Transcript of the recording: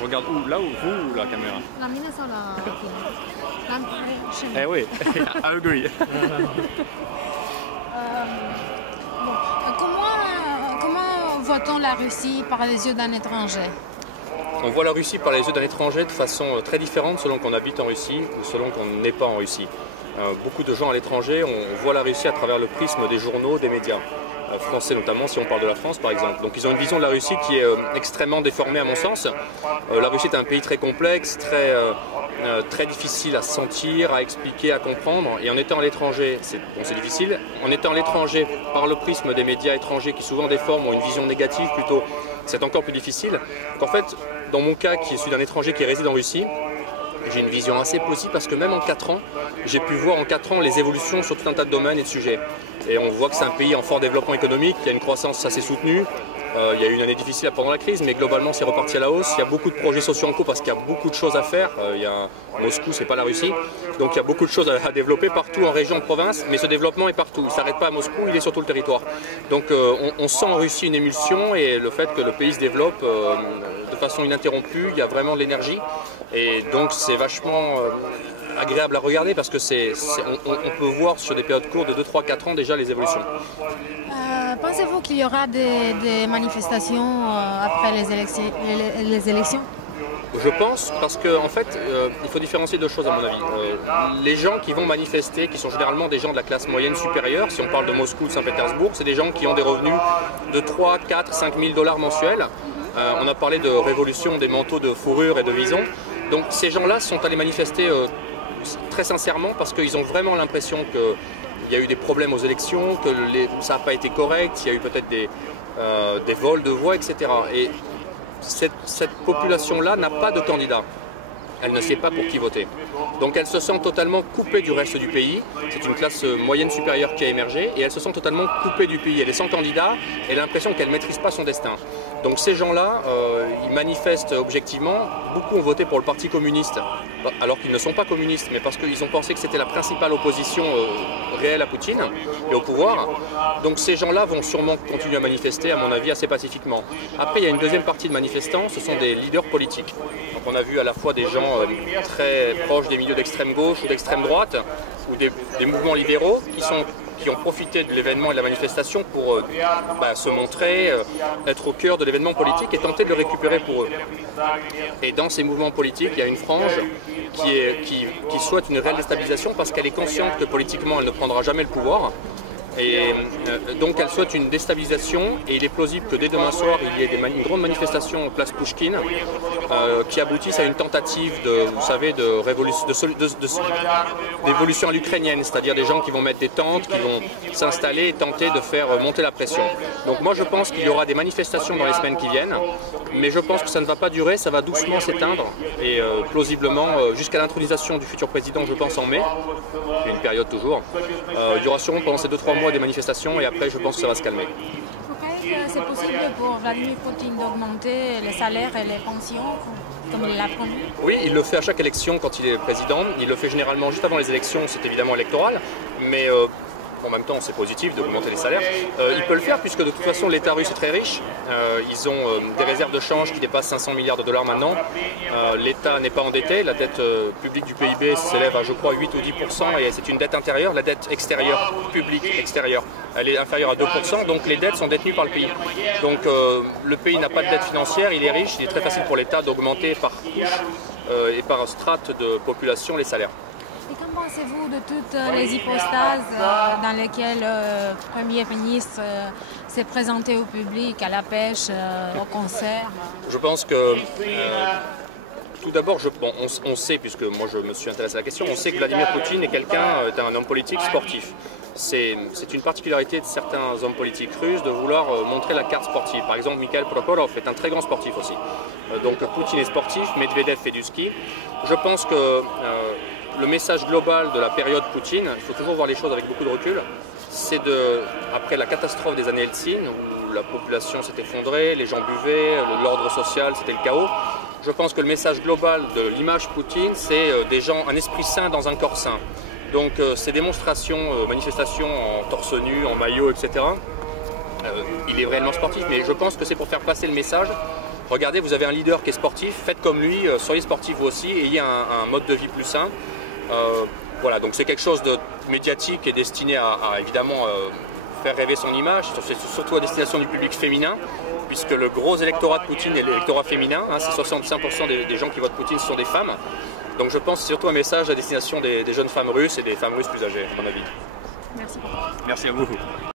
On regarde où? Là ou vous ou la caméra? La mine sur la... Eh oui, I agree. Bon, comment voit-on la Russie par les yeux d'un étranger? On voit la Russie par les yeux d'un étranger de façon très différente selon qu'on habite en Russie ou selon qu'on n'est pas en Russie. Beaucoup de gens à l'étranger, on voit la Russie à travers le prisme des journaux, des médias. Français notamment, si on parle de la France par exemple. Donc ils ont une vision de la Russie qui est extrêmement déformée à mon sens. La Russie est un pays très complexe, très difficile à sentir, à expliquer, à comprendre. Et en étant à l'étranger, c'est difficile. En étant à l'étranger, par le prisme des médias étrangers qui souvent déforment, ont une vision négative plutôt, c'est encore plus difficile. Donc en fait, dans mon cas, qui est celui d'un étranger qui réside en Russie, j'ai une vision assez positive parce que même en 4 ans, j'ai pu voir en 4 ans les évolutions sur tout un tas de domaines et de sujets. Et on voit que c'est un pays en fort développement économique, il y a une croissance assez soutenue. Il y a eu une année difficile pendant la crise, mais globalement c'est reparti à la hausse. Il y a beaucoup de projets sociaux en cours parce qu'il y a beaucoup de choses à faire. Moscou, c'est pas la Russie, donc il y a beaucoup de choses à développer partout en région, en province, mais ce développement est partout. Il ne s'arrête pas à Moscou, il est sur tout le territoire. Donc on sent en Russie une émulsion et le fait que le pays se développe de façon ininterrompue, il y a vraiment de l'énergie. Et donc c'est vachement agréable à regarder parce que on peut voir sur des périodes courtes de 2, 3, 4 ans déjà les évolutions. Pensez-vous qu'il y aura des manifestations après les élections? Je pense, parce qu'en fait, il faut différencier deux choses à mon avis. Les gens qui vont manifester, qui sont généralement des gens de la classe moyenne supérieure, si on parle de Moscou, de Saint-Pétersbourg, c'est des gens qui ont des revenus de 3, 4, 5 000 $ mensuels. On a parlé de révolution des manteaux de fourrure et de vison. Donc ces gens-là sont allés manifester très sincèrement parce qu'ils ont vraiment l'impression qu'il y a eu des problèmes aux élections, que ça n'a pas été correct, il y a eu peut-être des vols de voix, etc. Et cette population-là n'a pas de candidat. Elle ne sait pas pour qui voter. Donc elle se sent totalement coupée du reste du pays. C'est une classe moyenne supérieure qui a émergé et elle se sent totalement coupée du pays. Elle est sans candidat et elle a l'impression qu'elle ne maîtrise pas son destin. Donc ces gens-là, ils manifestent objectivement. Beaucoup ont voté pour le Parti communiste, alors qu'ils ne sont pas communistes, mais parce qu'ils ont pensé que c'était la principale opposition réelle à Poutine et au pouvoir. Donc ces gens-là vont sûrement continuer à manifester, à mon avis, assez pacifiquement. Après, il y a une deuxième partie de manifestants, ce sont des leaders politiques. Donc on a vu à la fois des gens très proches des milieux d'extrême gauche ou d'extrême droite, ou des mouvements libéraux qui ont profité de l'événement et de la manifestation pour se montrer, être au cœur de l'événement politique et tenter de le récupérer pour eux. Et dans ces mouvements politiques, il y a une frange qui souhaite une réelle déstabilisation parce qu'elle est consciente que politiquement elle ne prendra jamais le pouvoir. Et donc elle souhaite une déstabilisation et il est plausible que dès demain soir il y ait une grande manifestation en place Pouchkine qui aboutisse à une tentative d'évolution à l'ukrainienne, c'est-à-dire des gens qui vont mettre des tentes, qui vont s'installer et tenter de faire monter la pression. Donc moi je pense qu'il y aura des manifestations dans les semaines qui viennent, mais je pense que ça ne va pas durer, ça va doucement s'éteindre et plausiblement jusqu'à l'intronisation du futur président, je pense en mai, il y a une période toujours, il y aura sûrement pendant ces 2-3 mois des manifestations et après je pense que ça va se calmer. Vous croyez que c'est possible pour Vladimir Poutine d'augmenter les salaires et les pensions comme il l'a promis? Oui, il le fait à chaque élection quand il est président. Il le fait généralement juste avant les élections, c'est évidemment électoral, mais en même temps c'est positif d'augmenter les salaires. Il peut le faire puisque de toute façon l'État russe est très riche. Ils ont des réserves de change qui dépassent 500 milliards de dollars maintenant. L'État n'est pas endetté, la dette publique du PIB s'élève à je crois 8 ou 10% et c'est une dette intérieure, la dette extérieure, publique extérieure, elle est inférieure à 2%, donc les dettes sont détenues par le pays. Donc le pays n'a pas de dette financière, il est riche, il est très facile pour l'État d'augmenter par couche et par strate de population les salaires. Et qu'en pensez-vous de toutes les hypostases dans lesquelles le Premier ministre s'est présenté au public, à la pêche, au concert? Je pense que tout d'abord, on sait, puisque moi je me suis intéressé à la question, on sait que Vladimir Poutine est un homme politique sportif. C'est une particularité de certains hommes politiques russes de vouloir montrer la carte sportive. Par exemple, Mikhail Prokhorov est un très grand sportif aussi. Donc Poutine est sportif, Medvedev fait du ski. Je pense que le message global de la période Poutine, il faut toujours voir les choses avec beaucoup de recul, c'est après la catastrophe des années Eltsine, où la population s'est effondrée, les gens buvaient, l'ordre social, c'était le chaos. Je pense que le message global de l'image Poutine, c'est des gens, un esprit sain dans un corps sain. Donc ces démonstrations, manifestations en torse nu, en maillot, etc., il est réellement sportif, mais je pense que c'est pour faire passer le message regardez, vous avez un leader qui est sportif, faites comme lui, soyez sportif vous aussi, ayez un mode de vie plus sain. Voilà, donc c'est quelque chose de médiatique et destiné à évidemment faire rêver son image, c'est surtout à destination du public féminin, puisque le gros électorat de Poutine est l'électorat féminin, hein, c'est 65% des gens qui votent Poutine sont des femmes. Donc je pense que c'est surtout un message à destination des jeunes femmes russes et des femmes russes plus âgées, à mon avis. Merci. Merci à vous.